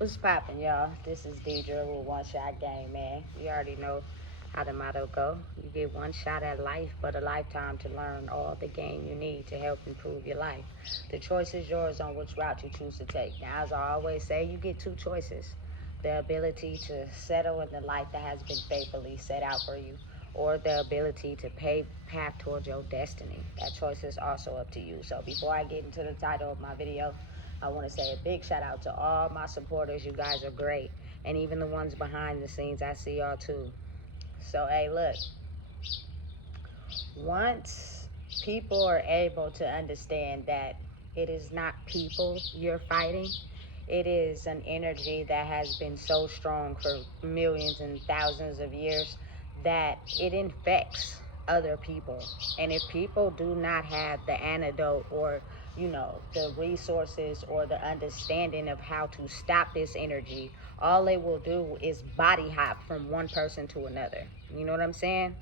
What's poppin', y'all? This is Deidre with One Shot Game, man. You already know how the motto go. You get one shot at life, but a lifetime to learn all the game you need to help improve your life. The choice is yours on which route you choose to take. Now, as I always say, you get two choices. The ability to settle in the life that has been faithfully set out for you, or the ability to pave path towards your destiny. That choice is also up to you. So before I get into the title of my video, I want to say a big shout out to all my supporters. You guys are great. And even the ones behind the scenes, I see y'all too. So, hey, look, once people are able to understand that it is not people you're fighting, it is an energy that has been so strong for millions and thousands of years that it infects other people. And if people do not have the antidote, or the resources or the understanding of how to stop this energy, all they will do is body hop from one person to another. You know what I'm saying?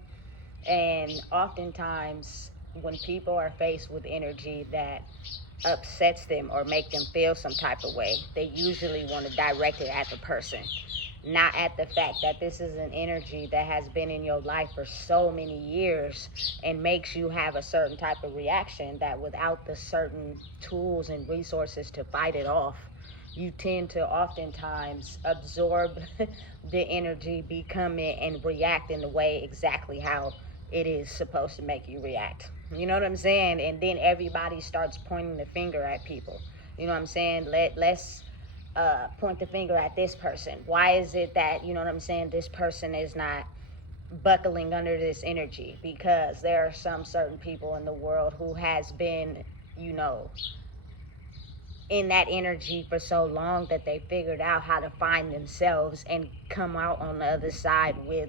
And oftentimes when people are faced with energy that upsets them or make them feel some type of way, they usually want to direct it at the person, not at the fact that this is an energy that has been in your life for so many years and makes you have a certain type of reaction that without the certain tools and resources to fight it off, you tend to oftentimes absorb the energy, become it, and react in the way exactly how it is supposed to make you react. You know what I'm saying? And then everybody starts pointing the finger at people. You know what I'm saying? Let's point the finger at this person. Why is it that, you know what I'm saying, this person is not buckling under this energy? Because there are some certain people in the world who has been, you know, in that energy for so long that they figured out how to find themselves and come out on the other side with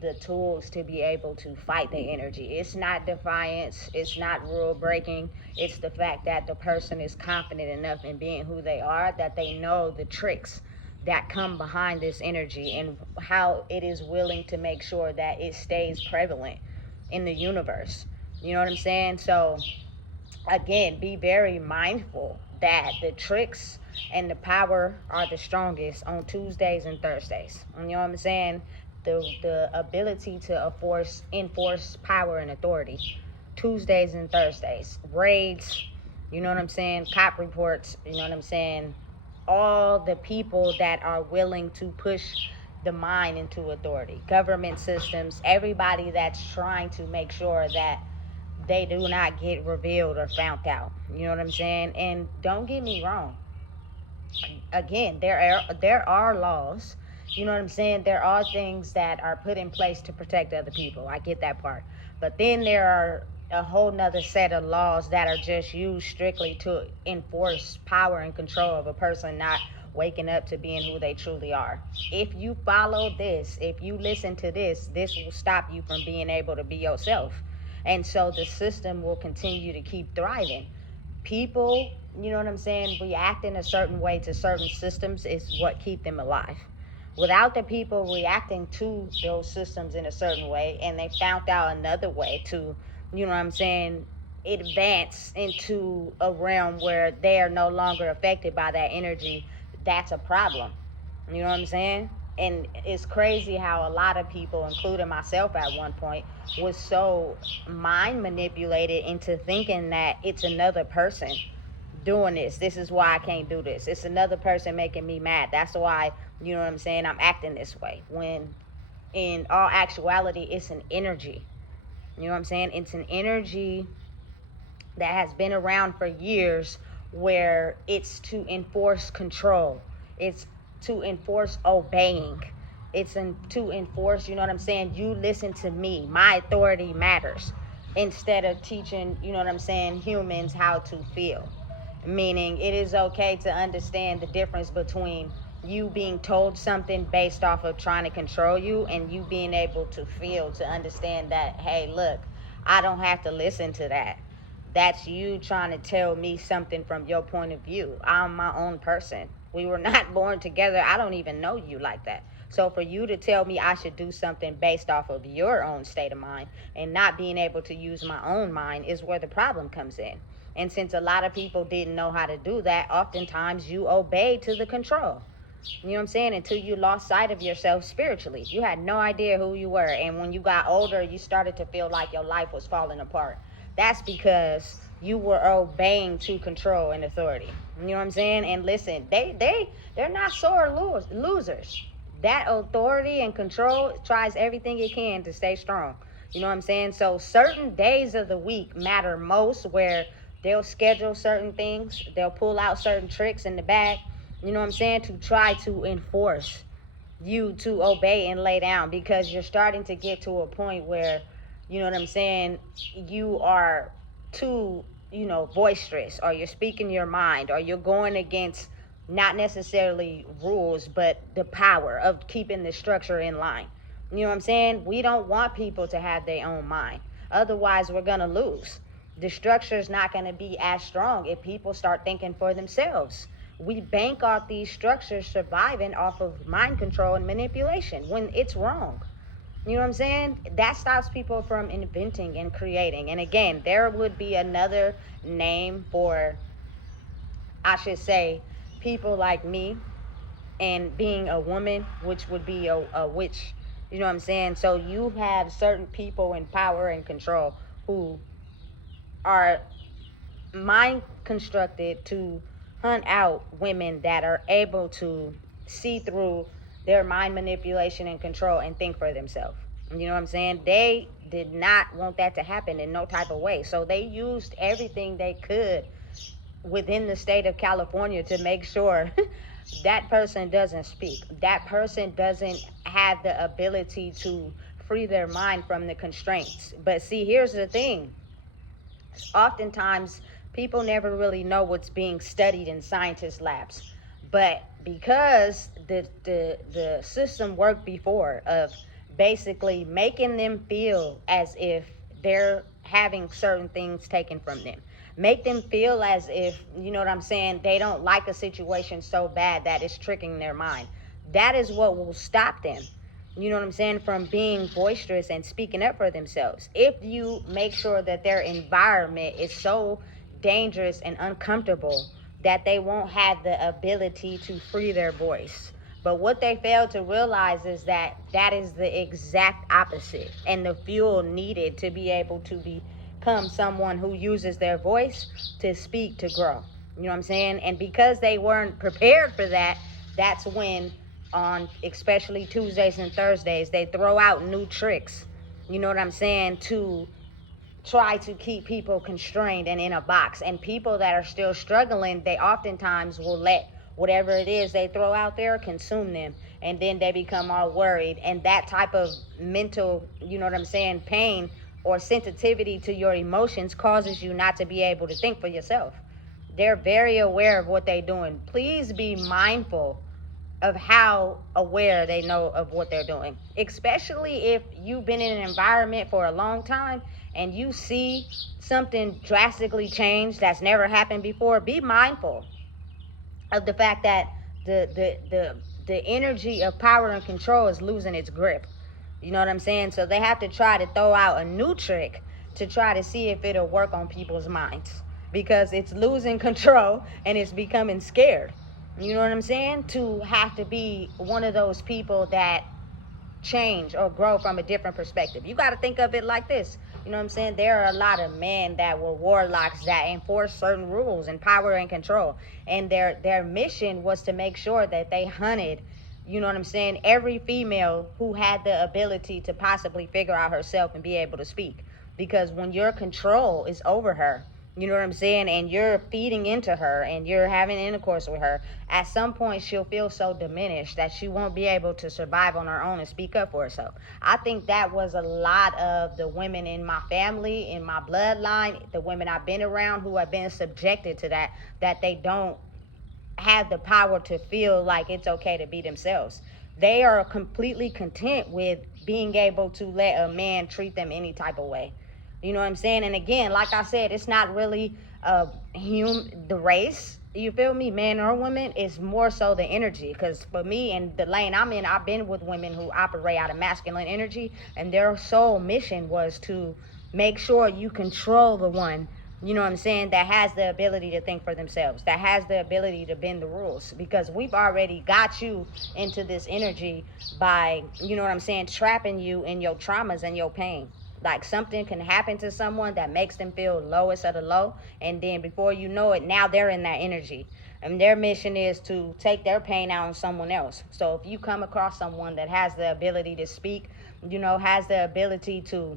the tools to be able to fight the energy. It's not defiance, it's not rule breaking. It's the fact that the person is confident enough in being who they are that they know the tricks that come behind this energy and how it is willing to make sure that it stays prevalent in the universe. You know what I'm saying? So again, be very mindful that the tricks and the power are the strongest on Tuesdays and Thursdays. You know what I'm saying? The ability to enforce power and authority, Tuesdays and Thursdays. Raids, you know what I'm saying? Cop reports, you know what I'm saying? All the people that are willing to push the mind into authority, government systems, everybody that's trying to make sure that they do not get revealed or found out. You know what I'm saying? And don't get me wrong. Again, there are laws. You know what I'm saying? There are things that are put in place to protect other people. I get that part. But then there are a whole nother set of laws that are just used strictly to enforce power and control of a person not waking up to being who they truly are. If you follow this, if you listen to this will stop you from being able to be yourself. And so the system will continue to keep thriving. People, you know what I'm saying, reacting a certain way to certain systems is what keep them alive. Without the people reacting to those systems in a certain way, and they found out another way to, you know what I'm saying, advance into a realm where they are no longer affected by that energy, that's a problem. You know what I'm saying? And it's crazy how a lot of people, including myself at one point, was so mind manipulated into thinking that it's another person doing this. This is why I can't do this. It's another person making me mad. That's why, you know what I'm saying, I'm acting this way. When in all actuality, it's an energy. You know what I'm saying? It's an energy that has been around for years where it's to enforce control. It's to enforce obeying. To enforce, you know what I'm saying? You listen to me. My authority matters. Instead of teaching, you know what I'm saying, humans how to feel. Meaning it is okay to understand the difference between you being told something based off of trying to control you and you being able to feel, to understand that, hey, look, I don't have to listen to that. That's you trying to tell me something from your point of view. I'm my own person. We were not born together. I don't even know you like that. So for you to tell me I should do something based off of your own state of mind and not being able to use my own mind is where the problem comes in. And since a lot of people didn't know how to do that, oftentimes you obey to the control. You know what I'm saying? Until you lost sight of yourself spiritually. You had no idea who you were. And when you got older, you started to feel like your life was falling apart. That's because you were obeying to control and authority. You know what I'm saying? And listen, they're not sore losers. That authority and control tries everything it can to stay strong. You know what I'm saying? So certain days of the week matter most, where they'll schedule certain things, they'll pull out certain tricks in the bag, you know what I'm saying, to try to enforce you to obey and lay down, because you're starting to get to a point where, you know what I'm saying, you are too, boisterous, or you're speaking your mind, or you're going against not necessarily rules, but the power of keeping the structure in line. You know what I'm saying? We don't want people to have their own mind. Otherwise, we're going to lose. The structure is not going to be as strong if people start thinking for themselves. We bank off these structures surviving off of mind control and manipulation when it's wrong. You know what I'm saying? That stops people from inventing and creating. And again, there would be another name for, I should say, people like me and being a woman, which would be a witch. You know what I'm saying? So you have certain people in power and control who are mind constructed to hunt out women that are able to see through their mind manipulation and control and think for themselves. You know what I'm saying? They did not want that to happen in no type of way. So they used everything they could within the state of California to make sure that person doesn't speak. That person doesn't have the ability to free their mind from the constraints. But see, here's the thing. Oftentimes, people never really know what's being studied in scientist labs. But because the system worked before of basically making them feel as if they're having certain things taken from them, make them feel as if, you know what I'm saying, they don't like a situation so bad that it's tricking their mind. That is what will stop them, you know what I'm saying, from being boisterous and speaking up for themselves. If you make sure that their environment is so dangerous and uncomfortable that they won't have the ability to free their voice. But what they fail to realize is that that is the exact opposite, and the fuel needed to be able to become someone who uses their voice to speak, to grow. You know what I'm saying? And because they weren't prepared for that, that's when on especially Tuesdays and Thursdays, they throw out new tricks, you know what I'm saying, to try to keep people constrained and in a box. And people that are still struggling, they oftentimes will let whatever it is they throw out there consume them, and then they become all worried. And that type of mental, you know what I'm saying, pain or sensitivity to your emotions causes you not to be able to think for yourself. They're very aware of what they're doing. Please be mindful of how aware they know of what they're doing, especially if you've been in an environment for a long time and you see something drastically change that's never happened before. Be mindful of the fact that the energy of power and control is losing its grip. You know what I'm saying? So they have to try to throw out a new trick to try to see if it'll work on people's minds, because it's losing control and it's becoming scared. You know what I'm saying? To have to be one of those people that change or grow from a different perspective. You got to think of it like this. You know what I'm saying? There are a lot of men that were warlocks that enforce certain rules and power and control. And their mission was to make sure that they hunted, you know what I'm saying, every female who had the ability to possibly figure out herself and be able to speak. Because when your control is over her, you know what I'm saying, and you're feeding into her and you're having intercourse with her, at some point she'll feel so diminished that she won't be able to survive on her own and speak up for herself. I think that was a lot of the women in my family, in my bloodline, the women I've been around who have been subjected to that they don't have the power to feel like it's okay to be themselves. They are completely content with being able to let a man treat them any type of way. You know what I'm saying? And again, like I said, it's not really the race. You feel me? Man or woman, it's more so the energy. Because for me and the lane I'm in, I've been with women who operate out of masculine energy, and their sole mission was to make sure you control the one you know what I'm saying, that has the ability to think for themselves, that has the ability to bend the rules, because we've already got you into this energy by, you know what I'm saying, trapping you in your traumas and your pain. Like something can happen to someone that makes them feel lowest of the low, and then before you know it, now they're in that energy. And their mission is to take their pain out on someone else. So if you come across someone that has the ability to speak, you know, has the ability to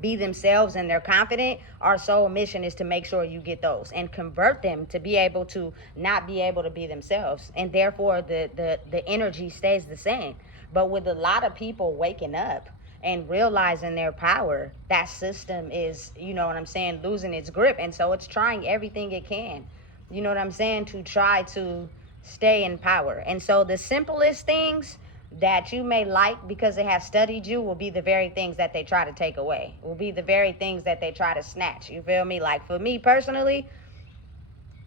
be themselves and they're confident, our sole mission is to make sure you get those and convert them to be able to not be able to be themselves, and therefore the energy stays the same. But with a lot of people waking up and realizing their power, that system is, you know what I'm saying, losing its grip, and so it's trying everything it can, you know what I'm saying, to try to stay in power. And so the simplest things that you may like because they have studied you will be the very things that they try to take away, will be the very things that they try to snatch. You feel me? Like for me personally,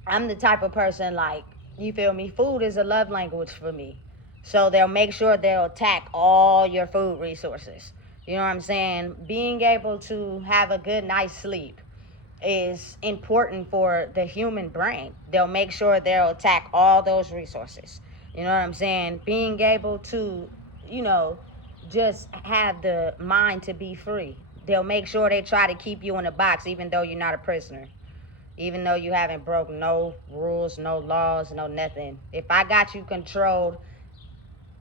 I'm the type of person, like, you feel me, food is a love language for me. So they'll make sure they'll attack all your food resources. You know what I'm saying? Being able to have a good night's sleep is important for the human brain. They'll make sure they'll attack all those resources. You know what I'm saying? Being able to, you know, just have the mind to be free. They'll make sure they try to keep you in a box even though you're not a prisoner. Even though you haven't broke no rules, no laws, no nothing. If I got you controlled,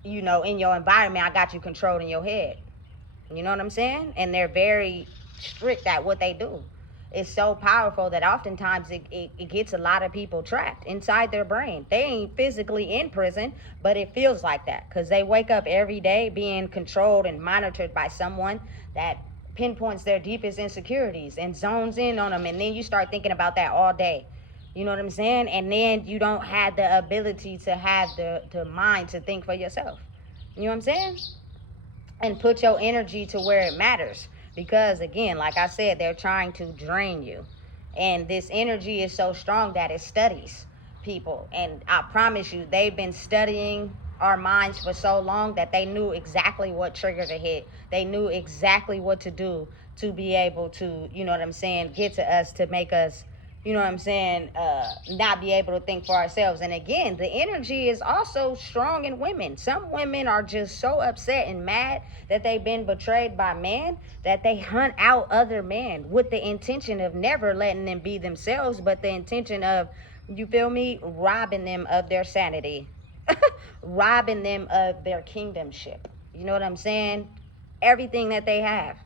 you know, in your environment, I got you controlled in your head. You know what I'm saying? And they're very strict at what they do. It's so powerful that oftentimes it gets a lot of people trapped inside their brain. They ain't physically in prison, but it feels like that because they wake up every day being controlled and monitored by someone that pinpoints their deepest insecurities and zones in on them. And then you start thinking about that all day. You know what I'm saying? And then you don't have the ability to have the mind to think for yourself. You know what I'm saying? And put your energy to where it matters. Because again, like I said, they're trying to drain you. And this energy is so strong that it studies people. And I promise you, they've been studying our minds for so long that they knew exactly what trigger to hit. They knew exactly what to do to be able to, you know what I'm saying, get to us, to make us, you know what I'm saying, not be able to think for ourselves. And again, the energy is also strong in women. Some women are just so upset and mad that they've been betrayed by men that they hunt out other men with the intention of never letting them be themselves, but the intention of, you feel me, robbing them of their sanity, robbing them of their kingdomship. You know what I'm saying? Everything that they have,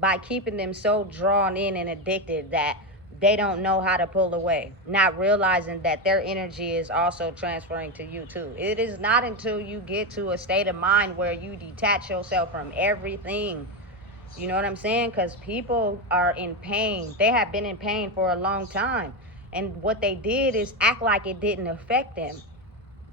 by keeping them so drawn in and addicted that they don't know how to pull away, not realizing that their energy is also transferring to you too. It is not until you get to a state of mind where you detach yourself from everything. You know what I'm saying? Because people are in pain. They have been in pain for a long time. And what they did is act like it didn't affect them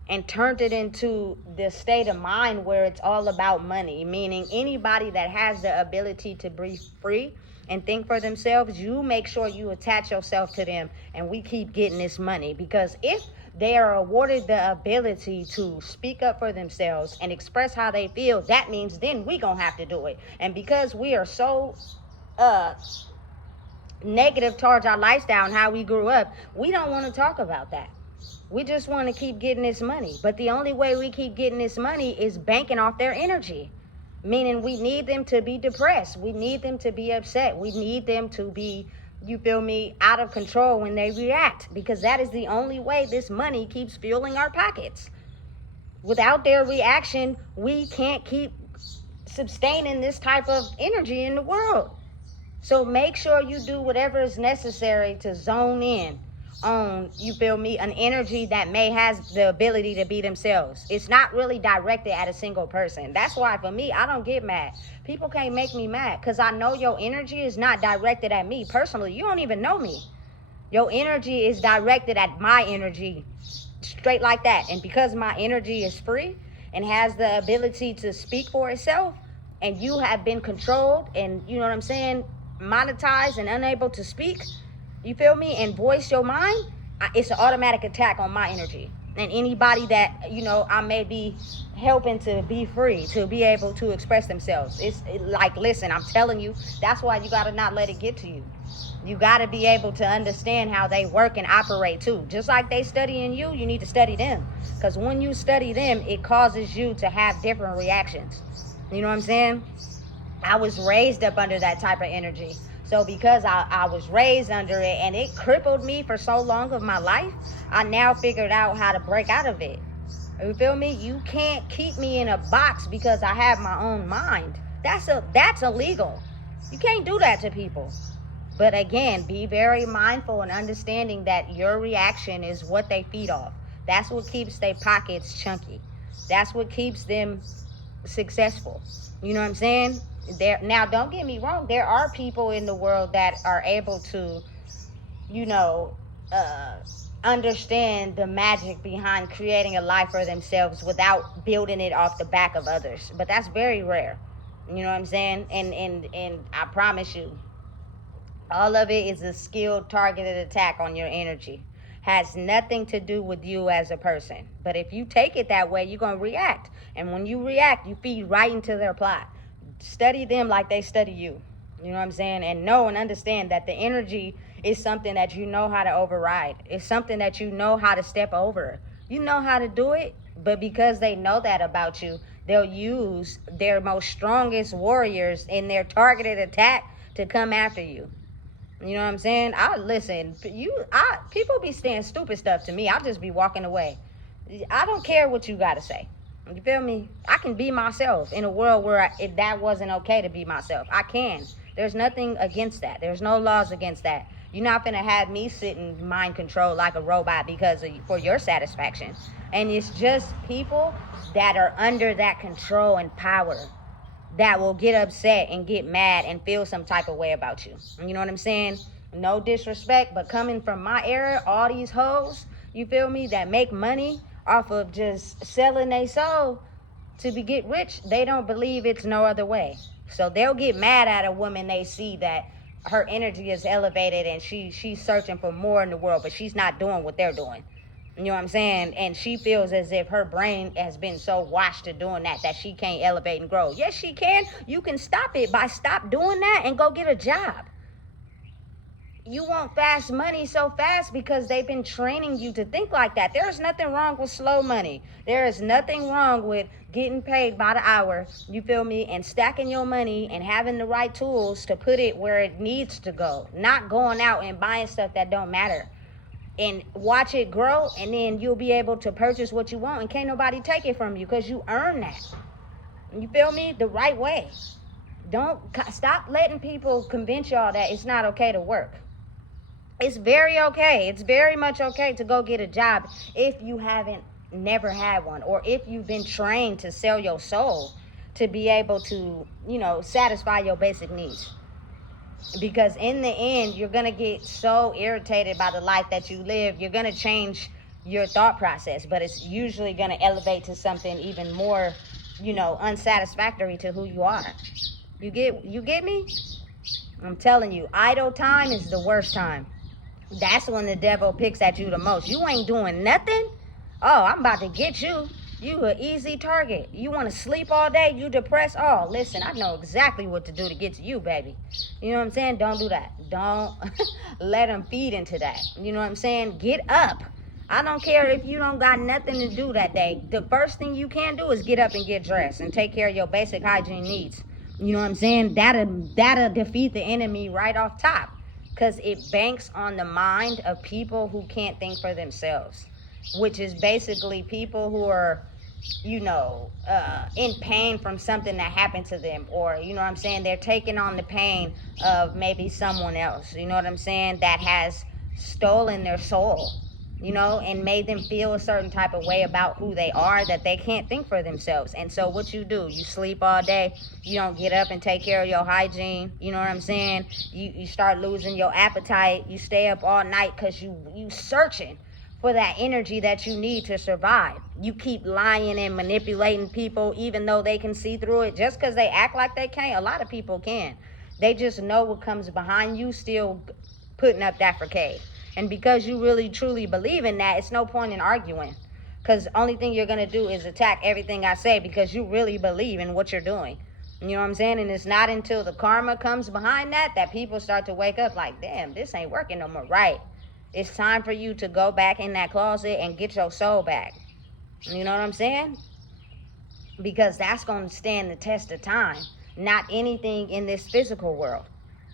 and turned it into the state of mind where it's all about money. Meaning anybody that has the ability to breathe free and think for themselves, you make sure you attach yourself to them, and we keep getting this money. Because if they are awarded the ability to speak up for themselves and express how they feel, that means then we gonna have to do it. And because we are so negative towards our lifestyle and how we grew up, we don't want to talk about that. We just want to keep getting this money. But the only way we keep getting this money is banking off their energy. Meaning we need them to be depressed. We need them to be upset. We need them to be, you feel me, out of control when they react. Because that is the only way this money keeps fueling our pockets. Without their reaction, we can't keep sustaining this type of energy in the world. So make sure you do whatever is necessary to zone in on, you feel me, an energy that may has the ability to be themselves. It's not really directed at a single person. That's why for me, I don't get mad. People can't make me mad because I know your energy is not directed at me personally. You don't even know me. Your energy is directed at my energy, straight like that. And because my energy is free and has the ability to speak for itself, and you have been controlled and, you know what I'm saying, monetized and unable to speak, you feel me, and voice your mind, it's an automatic attack on my energy. and anybody that, I may be helping to be free, to be able to express themselves. Like, listen, I'm telling you, that's why you got to not let it get to you. You got to be able to understand how they work and operate too. Just like they studying you, you need to study them. Because when you study them, it causes you to have different reactions. You know what I'm saying? I was raised up under that type of energy. So because I was raised under it and it crippled me for so long of my life, I now figured out how to break out of it. You feel me? You can't keep me in a box because I have my own mind. That's illegal. You can't do that to people. But again, be very mindful and understanding that your reaction is what they feed off. That's what keeps their pockets chunky. That's what keeps them successful. You know what I'm saying? Now, don't get me wrong. There are people in the world that are able to, understand the magic behind creating a life for themselves without building it off the back of others. But that's very rare. You know what I'm saying? And I promise you, all of it is a skilled, targeted attack on your energy. Has nothing to do with you as a person. But if you take it that way, you're going to react. And when you react, you feed right into their plot. Study them like they study you. You know what I'm saying? And know and understand that the energy is something that you know how to override. It's something that you know how to step over. You know how to do it, but because they know that about you, they'll use their most strongest warriors in their targeted attack to come after you. You know what I'm saying? People be saying stupid stuff to me. I'll just be walking away. I don't care what you got to say. You feel me? I can be myself in a world where if that wasn't okay to be myself. I can. There's nothing against that. There's no laws against that. You're not going to have me sit in mind control like a robot for your satisfaction. And it's just people that are under that control and power that will get upset and get mad and feel some type of way about you. You know what I'm saying? No disrespect, but coming from my era, all these hoes, you feel me, that make money off of just selling their soul to get rich, they don't believe it's no other way. So they'll get mad at a woman they see that her energy is elevated and she's searching for more in the world, but she's not doing what they're doing. You know what I'm saying? And she feels as if her brain has been so washed to doing that she can't elevate and grow. Yes, she can. You can stop it by stop doing that and go get a job. You want fast money so fast because they've been training you to think like that. There is nothing wrong with slow money. There is nothing wrong with getting paid by the hour, you feel me, and stacking your money and having the right tools to put it where it needs to go. Not going out and buying stuff that don't matter. And watch it grow, and then you'll be able to purchase what you want, and can't nobody take it from you because you earn that. You feel me? The right way. Don't stop letting people convince y'all that it's not okay to work. It's very okay. It's very much okay to go get a job if you haven't never had one, or if you've been trained to sell your soul to be able to, satisfy your basic needs. Because in the end, you're going to get so irritated by the life that you live, you're going to change your thought process, but it's usually going to elevate to something even more, unsatisfactory to who you are. You get me? I'm telling you, idle time is the worst time. That's when the devil picks at you the most. You ain't doing nothing. Oh, I'm about to get you. You an easy target. You want to sleep all day? You depressed? Oh, listen, I know exactly what to do to get to you, baby. You know what I'm saying? Don't do that. Don't let them feed into that. You know what I'm saying? Get up. I don't care if you don't got nothing to do that day. The first thing you can do is get up and get dressed and take care of your basic hygiene needs. You know what I'm saying? That'll defeat the enemy right off top. Because it banks on the mind of people who can't think for themselves, which is basically people who are, in pain from something that happened to them, or, they're taking on the pain of maybe someone else, that has stolen their soul, and made them feel a certain type of way about who they are, that they can't think for themselves. And so what you do, you sleep all day, you don't get up and take care of your hygiene, you start losing your appetite, you stay up all night because you searching for that energy that you need to survive. You keep lying and manipulating people even though they can see through it. Just because they act like they can't, a lot of people can. They just know what comes behind you still putting up that facade. And because you really truly believe in that, it's no point in arguing. Because only thing you're going to do is attack everything I say because you really believe in what you're doing. You know what I'm saying? And it's not until the karma comes behind that people start to wake up like, damn, this ain't working no more. Right. It's time for you to go back in that closet and get your soul back. You know what I'm saying? Because that's going to stand the test of time. Not anything in this physical world.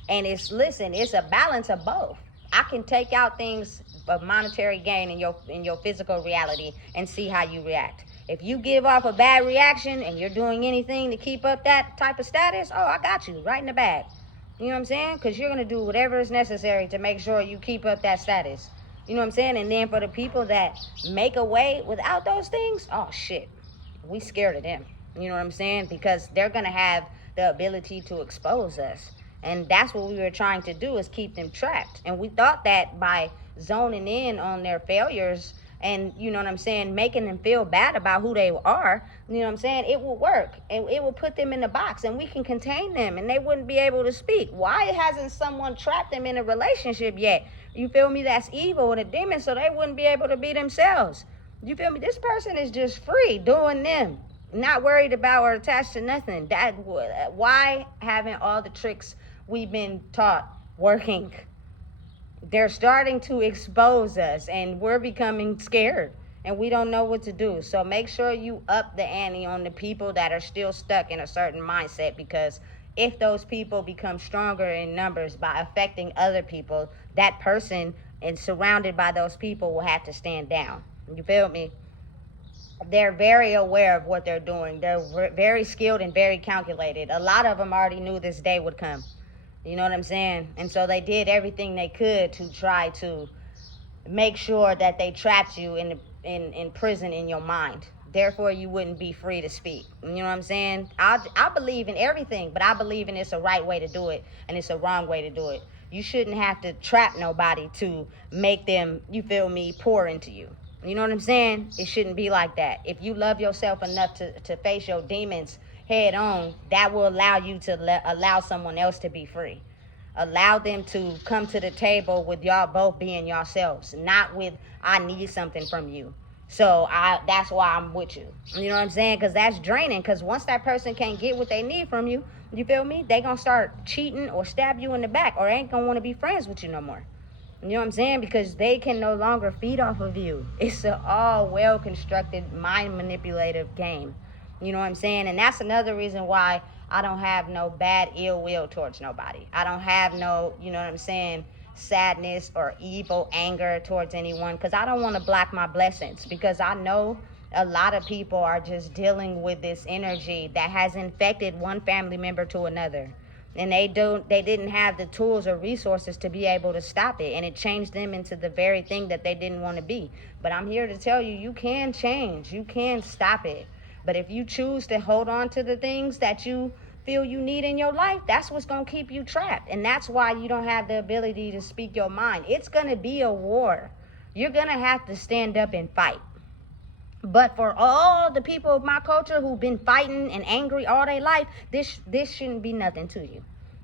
And it's a balance of both. I can take out things of monetary gain in your physical reality and see how you react. If you give off a bad reaction and you're doing anything to keep up that type of status, oh, I got you right in the bag. You know what I'm saying? Because you're going to do whatever is necessary to make sure you keep up that status. You know what I'm saying? And then for the people that make a way without those things, oh, shit. We scared of them. You know what I'm saying? Because they're going to have the ability to expose us. And that's what we were trying to do, is keep them trapped. And we thought that by zoning in on their failures and, you know what I'm saying, making them feel bad about who they are, you know what I'm saying, it will work. And it will put them in the box and we can contain them and they wouldn't be able to speak. Why hasn't someone trapped them in a relationship yet? You feel me? That's evil and a demon, so they wouldn't be able to be themselves. You feel me? This person is just free doing them, not worried about or attached to nothing. Why haven't all the tricks we've been taught working? They're starting to expose us and we're becoming scared and we don't know what to do. So make sure you up the ante on the people that are still stuck in a certain mindset, because if those people become stronger in numbers by affecting other people, that person and surrounded by those people will have to stand down. You feel me? They're very aware of what they're doing. They're very skilled and very calculated. A lot of them already knew this day would come. You know what I'm saying? And so they did everything they could to try to make sure that they trapped you in prison in your mind. Therefore, you wouldn't be free to speak. You know what I'm saying? I believe in everything, but I believe in it's a right way to do it and it's a wrong way to do it. You shouldn't have to trap nobody to make them, you feel me, pour into you. You know what I'm saying? It shouldn't be like that. If you love yourself enough to face your demons head on, that will allow you to allow someone else to be free. Allow them to come to the table with y'all both being yourselves, not with, I need something from you, so that's why I'm with you. You know what I'm saying? Because that's draining. Because once that person can't get what they need from you, you feel me, they gonna start cheating or stab you in the back, or ain't gonna want to be friends with you no more. You know what I'm saying? Because they can no longer feed off of you. It's an all well-constructed, mind-manipulative game. You know what I'm saying? And that's another reason why I don't have no bad ill will towards nobody. I don't have no, you know what I'm saying, sadness or evil anger towards anyone, because I don't want to block my blessings, because I know a lot of people are just dealing with this energy that has infected one family member to another. And they didn't have the tools or resources to be able to stop it. And it changed them into the very thing that they didn't want to be. But I'm here to tell you, you can change. You can stop it. But if you choose to hold on to the things that you feel you need in your life, that's what's going to keep you trapped. And that's why you don't have the ability to speak your mind. It's going to be a war. You're going to have to stand up and fight. But for all the people of my culture who've been fighting and angry all their life, this shouldn't be nothing to you.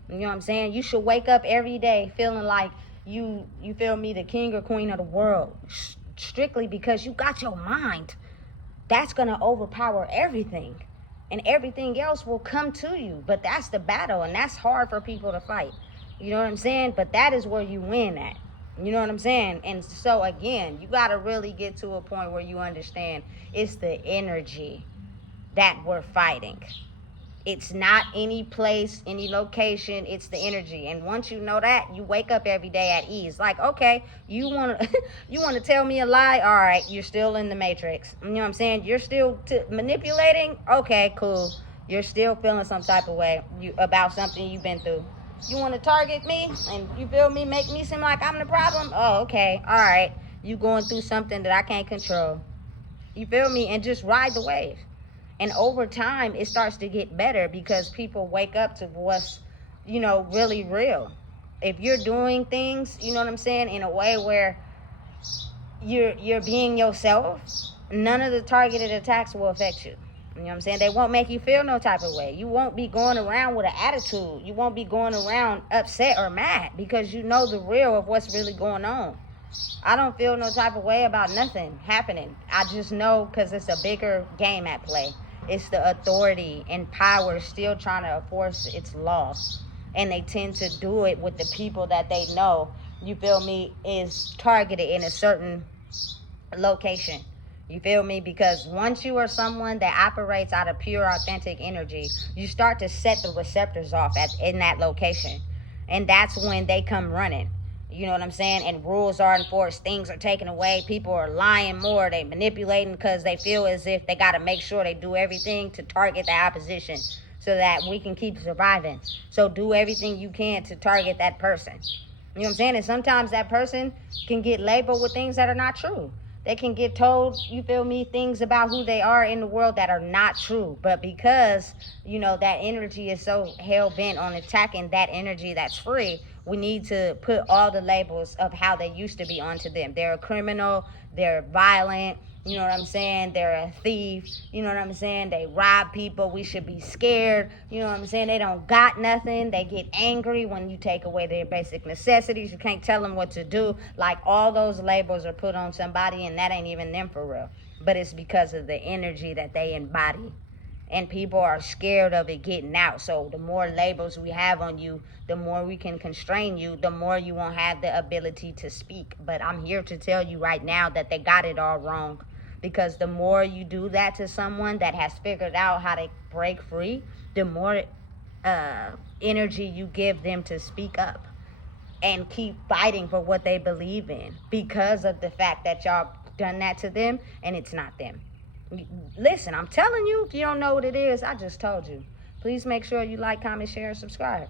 You know what I'm saying? You should wake up every day feeling like you feel me, the king or queen of the world, strictly because you got your mind. That's going to overpower everything. And everything else will come to you. But that's the battle, and that's hard for people to fight. You know what I'm saying? But that is where you win at. You know what I'm saying? And so, again, you got to really get to a point where you understand it's the energy that we're fighting. It's not any place, any location. It's the energy. And once you know that, you wake up every day at ease. Like, okay, you want to tell me a lie? All right, you're still in the matrix. You know what I'm saying? You're still manipulating? Okay, cool. You're still feeling some type of way about something you've been through. You want to target me and, you feel me, make me seem like I'm the problem? Oh, okay. All right. You going through something that I can't control. You feel me? And just ride the wave. And over time, it starts to get better because people wake up to what's, you know, really real. If you're doing things, you know what I'm saying, in a way where you're being yourself, none of the targeted attacks will affect you. You know what I'm saying? They won't make you feel no type of way. You won't be going around with an attitude. You won't be going around upset or mad because you know the real of what's really going on. I don't feel no type of way about nothing happening. I just know because it's a bigger game at play. It's the authority and power still trying to enforce its laws. And they tend to do it with the people that they know, you feel me, is targeted in a certain location. You feel me? Because once you are someone that operates out of pure, authentic energy, you start to set the receptors off in that location. And that's when they come running. You know what I'm saying? And rules are enforced. Things are taken away. People are lying more. They manipulating because they feel as if they got to make sure they do everything to target the opposition so that we can keep surviving. So do everything you can to target that person. You know what I'm saying? And sometimes that person can get labeled with things that are not true. They can get told, you feel me, things about who they are in the world that are not true. But because, that energy is so hell-bent on attacking that energy that's free, we need to put all the labels of how they used to be onto them. They're a criminal, they're violent, you know what I'm saying? They're a thief, you know what I'm saying? They rob people, we should be scared, you know what I'm saying? They don't got nothing. They get angry when you take away their basic necessities. You can't tell them what to do. Like, all those labels are put on somebody, and that ain't even them for real. But it's because of the energy that they embody. And people are scared of it getting out. So the more labels we have on you, the more we can constrain you, the more you won't have the ability to speak. But I'm here to tell you right now that they got it all wrong. Because the more you do that to someone that has figured out how to break free, the more energy you give them to speak up and keep fighting for what they believe in, because of the fact that y'all done that to them and it's not them. Listen, I'm telling you, if you don't know what it is, I just told you. Please make sure you like, comment, share, and subscribe.